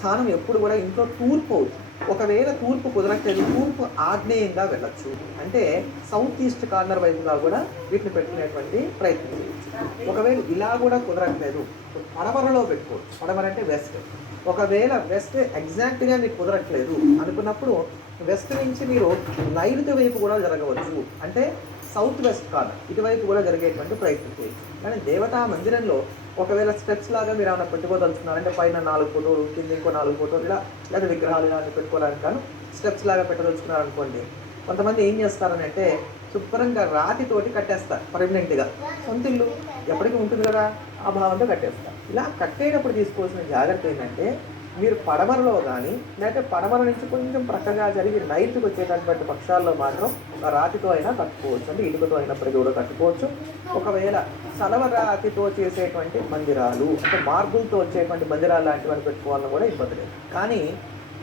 స్థానం ఎప్పుడు కూడా ఇంట్లో తూర్పు ఒకవేళ తూర్పు కుదరట్లేదు తూర్పు ఆగ్నేయంగా వెళ్ళచ్చు. అంటే సౌత్ ఈస్ట్ కార్నర్ వైపుగా కూడా వీటిని పెట్టుకునేటువంటి ప్రయత్నం చేయొచ్చు. ఒకవేళ ఇలా కూడా కుదరట్లేదు పడమరలో పెట్టుకోవచ్చు. పడమర అంటే వెస్ట్ ఒకవేళ వెస్ట్ ఎగ్జాక్ట్గా మీకు కుదరట్లేదు అనుకున్నప్పుడు వెస్ట్ నుంచి మీరు నైరుతి వైపు కూడా జరగవచ్చు అంటే సౌత్ వెస్ట్ కార్నర్ ఇటువైపు కూడా జరిగేటువంటి ప్రయత్నం చేయొచ్చు. కానీ దేవతా మందిరంలో ఒకవేళ స్టెప్స్ లాగా మీరు ఏమైనా పెట్టుకోదలుచుకున్నారంటే పైన నాలుగు ఫోటోలు కింద ఇంకో నాలుగు ఫోటోలు ఇలా లేదా విగ్రహాలు ఇలాంటివి పెట్టుకోవడానికి కాను స్టెప్స్ లాగా పెట్టదలుచుకున్నారు అనుకోండి కొంతమంది ఏం చేస్తారనంటే శుభ్రంగా రాతితోటి కట్టేస్తారు పర్మనెంట్గా సొంత ఇల్లు ఎప్పటికీ ఉంటుంది కదా ఆ భావంతో కట్టేస్తారు. ఇలా కట్టేటప్పుడు తీసుకోవాల్సిన జాగ్రత్త ఏంటంటే మీరు పడమరలో కానీ లేకపోతే పడమర నుంచి కొంచెం ప్రక్కగా జరిగి నైట్కి వచ్చేటటువంటి పక్షాల్లో మాత్రం రాతితో అయినా కట్టుకోవచ్చు. అంటే ఇటుకతో అయినప్పటికీ కూడా కట్టుకోవచ్చు. ఒకవేళ సలవ రాతితో చేసేటువంటి మందిరాలు అంటే మార్బుల్తో వచ్చేటువంటి మందిరాలు లాంటివన్నీ పెట్టుకోవాలని కూడా ఇబ్బంది లేదు. కానీ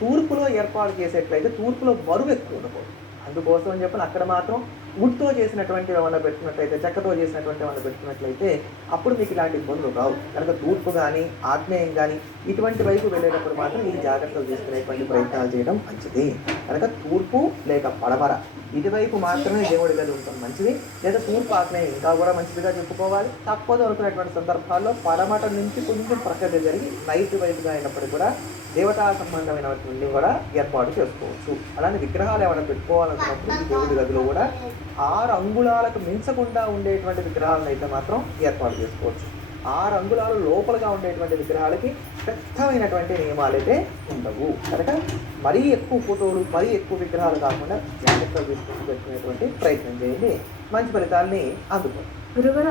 తూర్పులో ఏర్పాటు చేసేట్లయితే తూర్పులో బరువు ఎక్కువ ఉండకూడదు. అందుకోసం అని చెప్పిన అక్కడ మాత్రం వుడ్తో చేసినటువంటి ఏమైనా పెట్టుకున్నట్లయితే చెక్కతో చేసినటువంటి ఏమైనా పెట్టుకున్నట్లయితే అప్పుడు మీకు ఇలాంటి ఇబ్బందులు రావు. కనుక తూర్పు కానీ ఆగ్నేయం కానీ ఇటువంటి వైపు వెళ్ళేటప్పుడు మాత్రం ఈ జాగ్రత్తలు తీసుకునేటువంటి ప్రయత్నాలు చేయడం మంచిది. కనుక తూర్పు లేక పడమర ఇటువైపు మాత్రమే దేవుడి గది ఉంటుంది మంచిది. లేదా తూర్పు ఆగ్నేయం ఇంకా కూడా మంచిదిగా చెప్పుకోవాలి. తక్కువ అనుకునేటువంటి సందర్భాల్లో పడమట నుంచి కొంచెం ప్రక్కగా జరిగి నైట్ వైపుగా అయినప్పటికీ కూడా దేవతా సంబంధమైనటువంటి కూడా ఏర్పాటు చేసుకోవచ్చు. అలానే విగ్రహాలు ఏమైనా పెట్టుకోవాలనుకున్నప్పుడు ఈ దేవుడి గదిలో కూడా ఆరు అంగుళాలకు మించకుండా ఉండేటువంటి విగ్రహాలను అయితే మాత్రం ఏర్పాటు చేసుకోవచ్చు. ఆరు అంగుళాలు లోపలగా ఉండేటువంటి విగ్రహాలకి స్పష్టమైనటువంటి నియమాలు అయితే ఉండవు. కనుక మరీ ఎక్కువ ఫోటోలు మరీ ఎక్కువ విగ్రహాలు కాకుండా జాగ్రత్తలు తీసుకుని పెట్టుకునేటువంటి ప్రయత్నం చేయండి. మంచి ఫలితాల్ని అందుకోండి. గురుగారు